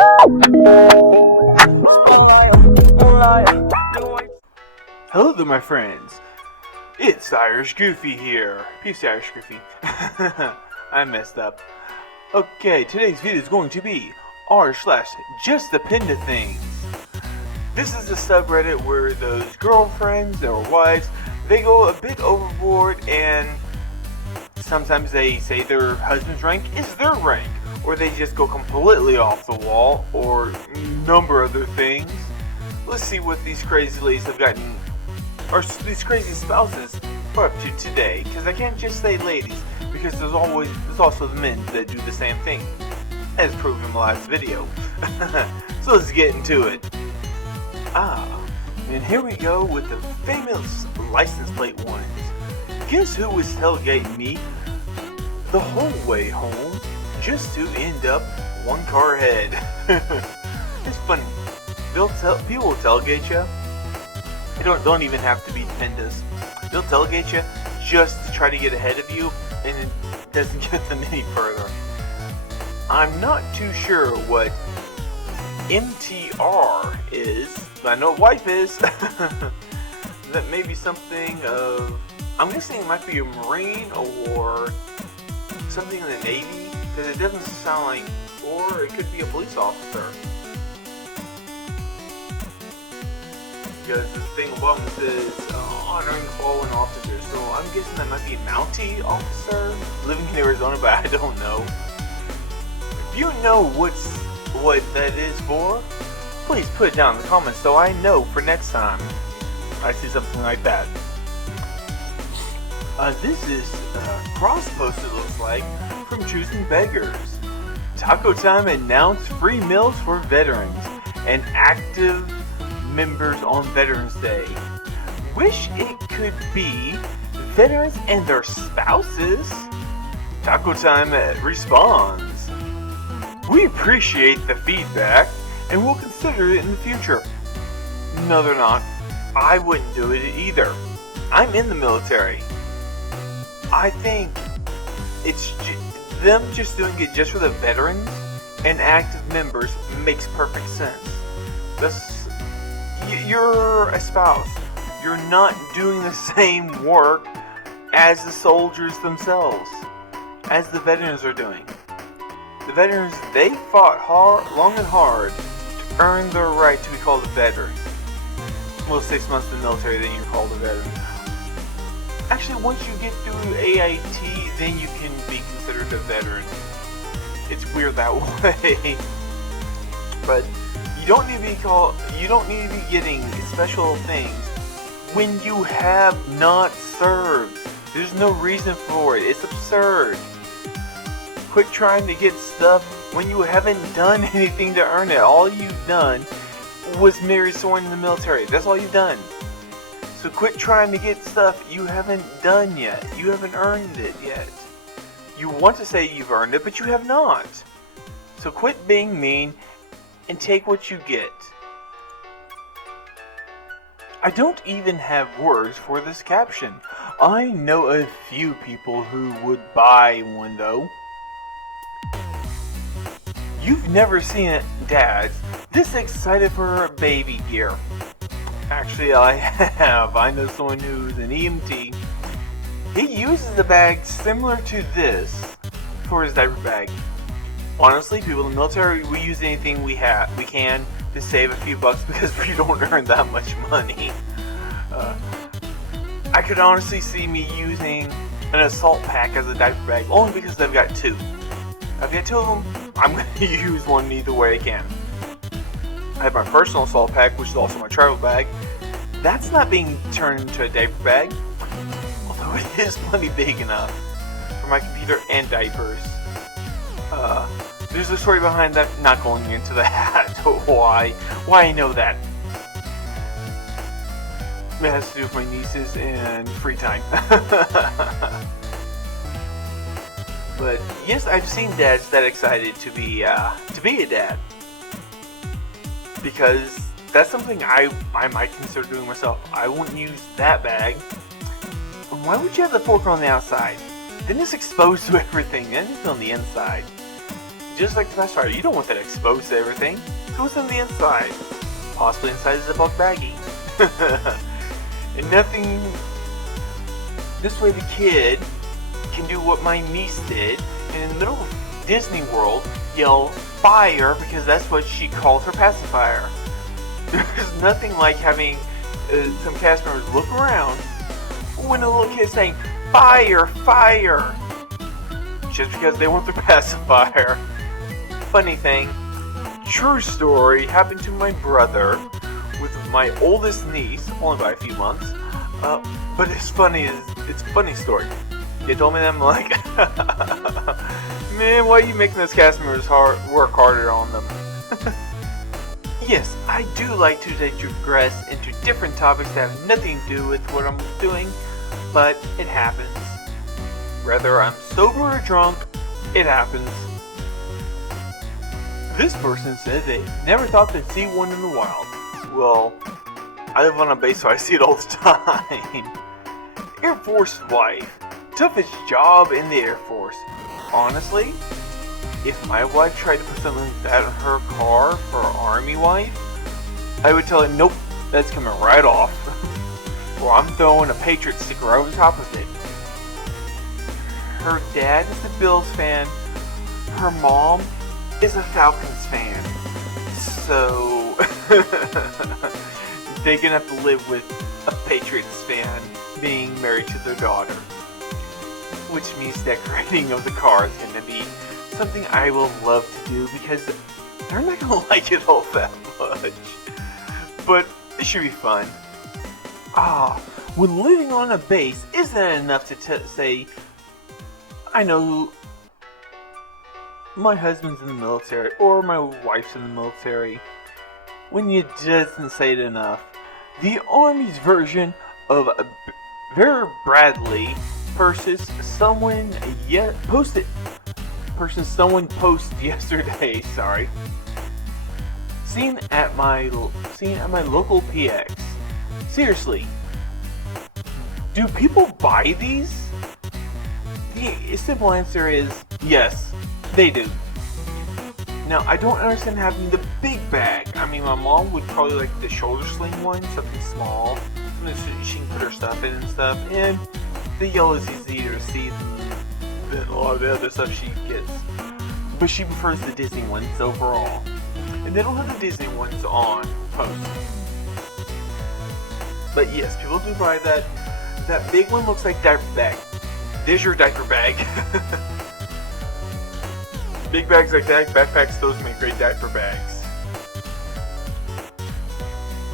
Hello there, my friends. It's Irish Goofy here. Peace, Irish Goofy. I messed up. Okay, today's video is going to be r/JustDependaThings. This is a subreddit where those girlfriends or wives, they go a bit overboard, and sometimes they say their husband's rank is their rank, or they just go completely off the wall, or a number of other things. Let's see what these crazy ladies have gotten, or these crazy spouses are up to today. Because I can't just say ladies, because there's also the men that do the same thing, as proven in my last video. So let's get into it. And here we go with the famous license plate ones. Guess who was tailgating me the whole way home just to end up one car ahead? It's funny. People will tailgate you. They don't even have to be defenders. They'll tailgate you just to try to get ahead of you, and it doesn't get them any further. I'm not too sure what MTR is, but I know what wife is. That may be something of, I'm guessing it might be a Marine or something in the Navy, because it doesn't sound like, or it could be a police officer. Because the thing above it says honoring fallen officers, so I'm guessing that might be a Mountie officer living in Arizona, but I don't know. If you know what that is for, please put it down in the comments so I know for next time I see something like that. This is a cross post, it looks like, from Choosing Beggars. Taco Time announced free meals for veterans and active members on Veterans Day. Wish it could be veterans and their spouses. Taco Time responds, "We appreciate the feedback and we'll consider it in the future." No, they're not. I wouldn't do it either. I'm in the military. I think it's them just doing it just for the veterans and active members makes perfect sense. You're a spouse. You're not doing the same work as the soldiers themselves, as the veterans are doing. The veterans, they fought long and hard to earn their right to be called a veteran. Well, 6 months in the military, then you're called a veteran. Actually, once you get through AIT, then you can be considered a veteran. It's weird that way. But you don't need to be getting special things when you have not served. There's no reason for it. It's absurd. Quit trying to get stuff when you haven't done anything to earn it. All you've done was marry someone in the military. That's all you've done. So quit trying to get stuff you haven't done yet. You haven't earned it yet. You want to say you've earned it, but you have not. So quit being mean and take what you get. I don't even have words for this caption. I know a few people who would buy one though. You've never seen dads this excited for baby gear. Actually, I have. I know someone who's an EMT. He uses a bag similar to this for his diaper bag. Honestly, people in the military, we use anything we can to save a few bucks because we don't earn that much money. I could honestly see me using an assault pack as a diaper bag only because I've got two. I've got two of them. I'm going to use one either way I can. I have my personal assault pack, which is also my travel bag. That's not being turned into a diaper bag, although it is plenty big enough for my computer and diapers. There's a story behind that, not going into that. Why I know that. It has to do with my nieces and free time. But yes, I've seen dads that excited to be a dad. Because that's something I might consider doing myself. I wouldn't use that bag. Why would you have the fork on the outside? Then it's exposed to everything, and it's on the inside. just like the pacifier, you don't want that exposed to everything. It goes on the inside. Possibly inside is a bug baggie. And nothing... This way the kid can do what my niece did, and in the middle of Disney World, yell fire, because that's what she calls her pacifier. There's nothing like having some cast members look around when a little kid is saying fire, fire, just because they want their pacifier. Funny thing, true story, happened to my brother with my oldest niece, only by a few months. But it's a funny story. They told me that, I'm like, man, why are you making those cast members work harder on them? Yes, I do like to digress into different topics that have nothing to do with what I'm doing, but it happens. Whether I'm sober or drunk, it happens. This person said they never thought they'd see one in the wild. Well, I live on a base, so I see it all the time. Air Force wife. Toughest job in the Air Force. Honestly, if my wife tried to put something like that in her car for an Army wife, I would tell her, nope, that's coming right off. Or I'm throwing a Patriot sticker right over the top of it. Her dad is a Bills fan. Her mom is a Falcons fan. So, they're gonna have to live with a Patriots fan being married to their daughter. Which means decorating of the car is gonna be something I will love to do, because they're not gonna like it all that much. But it should be fun. When living on a base, isn't it enough to say, I know my husband's in the military, or my wife's in the military, when you doesn't say it enough. The Army's version of Vera Bradley versus someone posted yesterday, sorry. Seen at my local PX. Seriously, do people buy these? The simple answer is yes, they do. Now, I don't understand having the big bag. I mean, my mom would probably like the shoulder sling one, something small, so she can put her stuff in and stuff. And the yellow is easier to see than a lot of the other stuff she gets. But she prefers the Disney ones overall. And they don't have the Disney ones on post. But yes, people do buy that. That big one looks like diaper bag. There's your diaper bag. Big bags like that, backpacks, those make great diaper bags.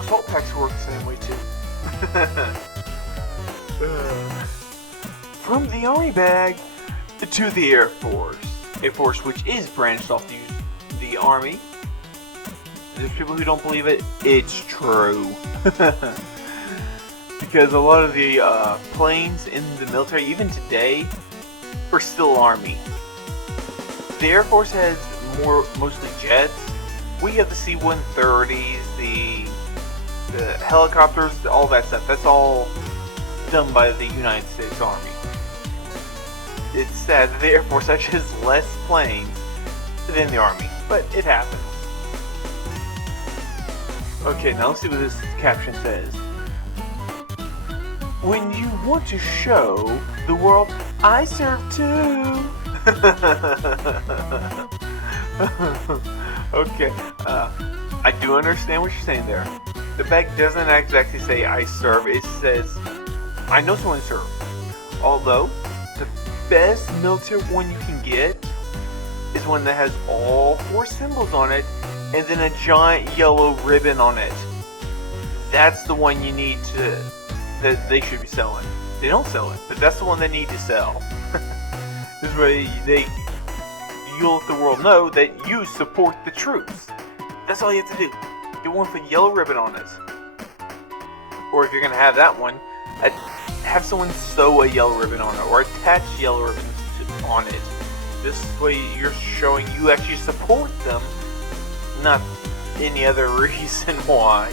Salt packs work the same way too. From the Army bag to the Air Force. Air Force, which is branched off the Army. There's people who don't believe it. It's true. Because a lot of the planes in the military, even today, are still Army. The Air Force has mostly jets. We have the C-130s, the helicopters, all that stuff. That's all done by the United States Army. It's sad that the Air Force actually has less planes than the Army, but it happens. Okay, now let's see what this caption says. When you want to show the world, I serve too. Okay, I do understand what you're saying there. The bag doesn't exactly say I serve, it says I know someone who served. Although, the best military one you can get is one that has all 4 symbols on it and then a giant yellow ribbon on it. That's the one you need that they should be selling. They don't sell it, but that's the one they need to sell. This way you'll let the world know that you support the troops. That's all you have to do. Get one with a yellow ribbon on it. Or if you're going to have that one, have someone sew a yellow ribbon on it or attach yellow ribbons on it. This way you're showing you actually support them, not any other reason why.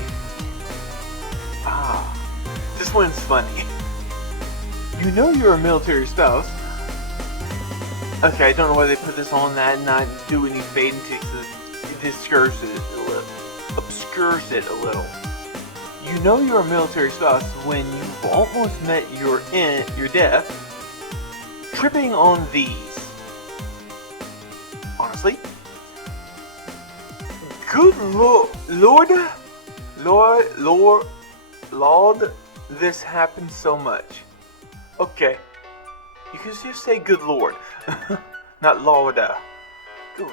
This one's funny. You know you're a military spouse Okay, I don't know why they put this on that and not do any fade and ticks. It obscures it a little. You know you're a military spouse when you've almost met your death tripping on these. Honestly. Good Lord, this happens so much. Okay. You can just say good Lord. Not Lorda. Good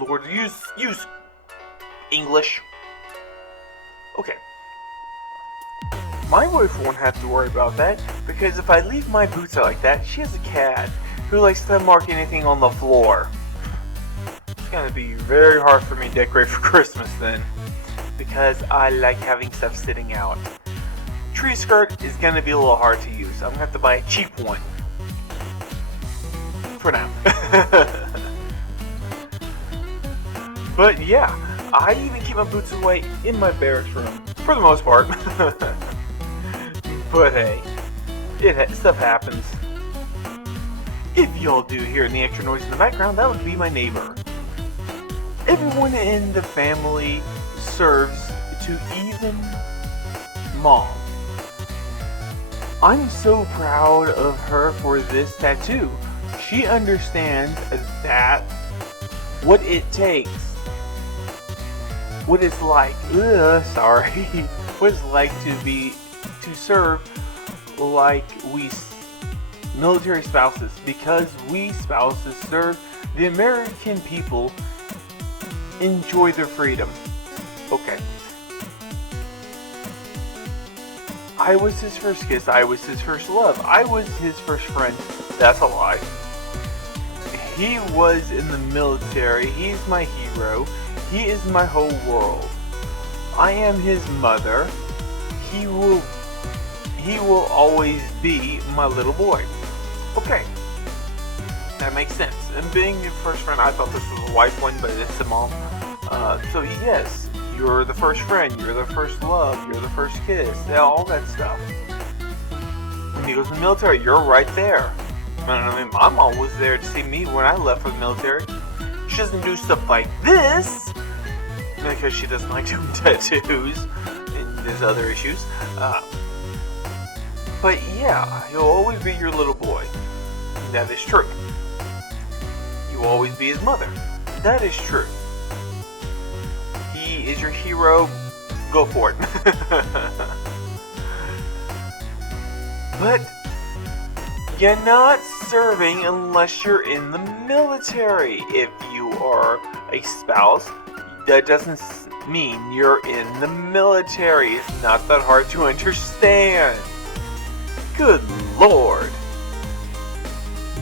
Lord, use English. Okay. My wife won't have to worry about that, because if I leave my boots out like that, she has a cat who likes to mark anything on the floor. It's gonna be very hard for me to decorate for Christmas then, because I like having stuff sitting out. Tree skirt is gonna be a little hard to use. I'm gonna have to buy a cheap one. For now. But yeah, I even keep my boots away in my barracks room, for the most part. But hey, stuff happens. If y'all do hear any extra noise in the background, that would be my neighbor. Everyone in the family serves to even Mom. I'm so proud of her for this tattoo. She understands that what it takes, what it's like, what it's like to serve like we military spouses, because we spouses serve the American people, enjoy their freedom. Okay. I was his first kiss, I was his first love, I was his first friend. That's a lie. He was in the military, he's my hero, he is my whole world. I am his mother, he will always be my little boy. Okay, that makes sense. And being your first friend, I thought this was a wife one, but it's a mom. So yes, you're the first friend, you're the first love, you're the first kiss, all that stuff. When he goes in the military, you're right there. I mean, my mom was there to see me when I left for the military. She doesn't do stuff like this, because she doesn't like doing tattoos, and there's other issues. But yeah, he'll always be your little boy. That is true. You will always be his mother. That is true. He is your hero. Go for it. But you're not serving unless you're in the military. If you are a spouse, that doesn't mean you're in the military. It's not that hard to understand. Good Lord.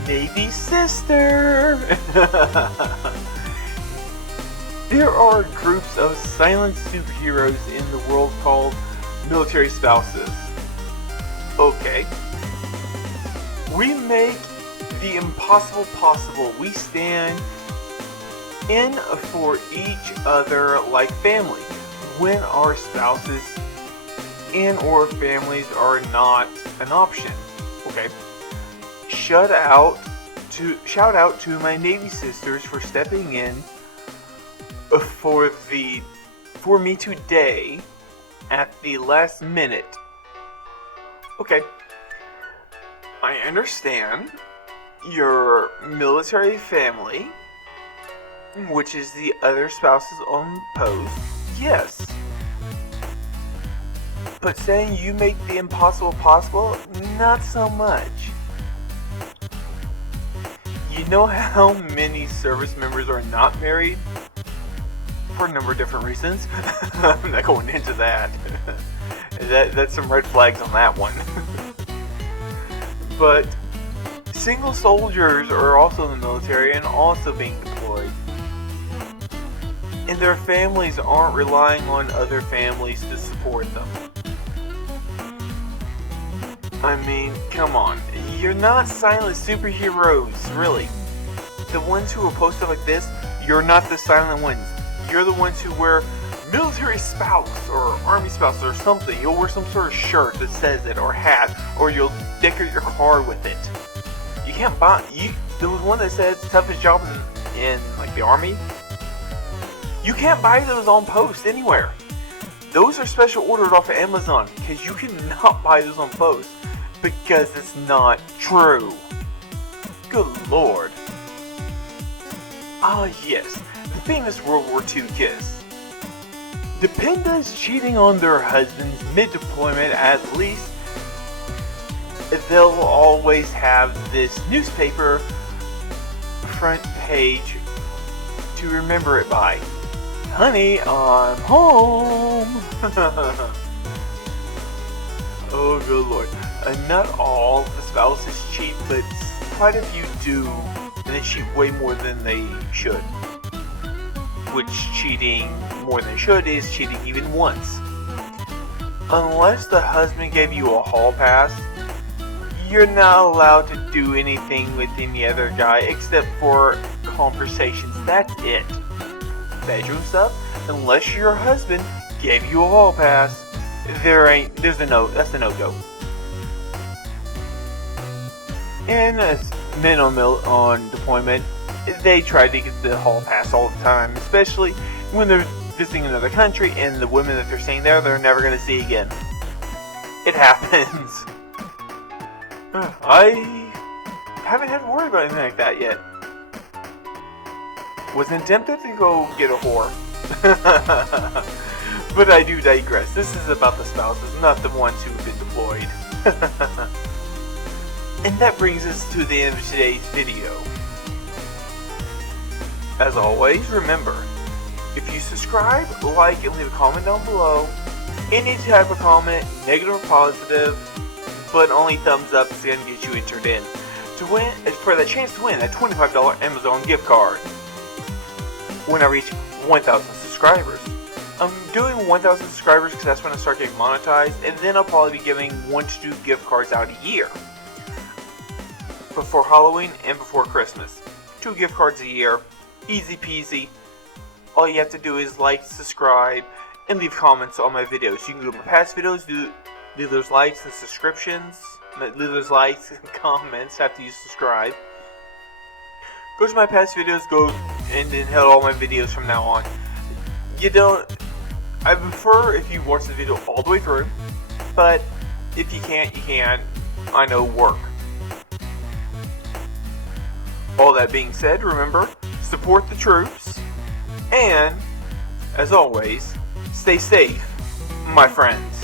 Navy sister. There are groups of silent superheroes in the world called military spouses. Okay. We make the impossible possible. We stand in for each other like family when our spouses and or families are not an option. Okay. Shout out to my Navy sisters for stepping in for me today at the last minute. Okay. I understand your military family, which is the other spouses on post. Yes. But saying you make the impossible possible, not so much. You know how many service members are not married? For a number of different reasons. I'm not going into that. That's some red flags on that one. But single soldiers are also in the military and also being deployed. And their families aren't relying on other families to support them. I mean, come on. You're not silent superheroes, really. The ones who will post stuff like this, you're not the silent ones. You're the ones who wear military spouse or army spouse or something. You'll wear some sort of shirt that says it or hat, or you'll decorate your car with it. You can't buy There was one that said it's the toughest job in like the army. You can't buy those on post anywhere. Those are special ordered off of Amazon because you cannot buy those on post because it's not true. Good lord. Ah yes, the famous World War II kiss. Dependas cheating on their husbands mid-deployment, at least they'll always have this newspaper front page to remember it by. Honey, I'm home. Oh good lord. Not all the spouses cheat, but quite a few do, and they cheat way more than they should. Which cheating more than should is cheating even once. Unless the husband gave you a hall pass, you're not allowed to do anything with any other guy except for conversations. That's it. Bedroom stuff, unless your husband gave you a hall pass, that's a no-go. And as men on deployment, they try to get the hall pass all the time, especially when they're visiting another country and the women that they're seeing there, they're never going to see again. It happens. I haven't had to worry about anything like that yet. Wasn't tempted to go get a whore. But I do digress. This is about the spouses, not the ones who've been deployed. And that brings us to the end of today's video. As always, remember, if you subscribe, like, and leave a comment down below, any type of comment, negative or positive, but only thumbs up is going to get you entered in to win, for the chance to win a $25 Amazon gift card when I reach 1,000 subscribers. I'm doing 1,000 subscribers because that's when I start getting monetized, and then I'll probably be giving 1 to 2 gift cards out a year. Before Halloween and before Christmas. 2 gift cards a year. Easy peasy. All you have to do is like, subscribe, and leave comments on my videos. You can go to my past videos, leave those likes and subscriptions. Leave those likes and comments after you subscribe. Go to my past videos, go and then hit all my videos from now on. I prefer if you watch the video all the way through, but if you can't, you can. I know work. All that being said, remember, support the troops, and, as always, stay safe, my friends.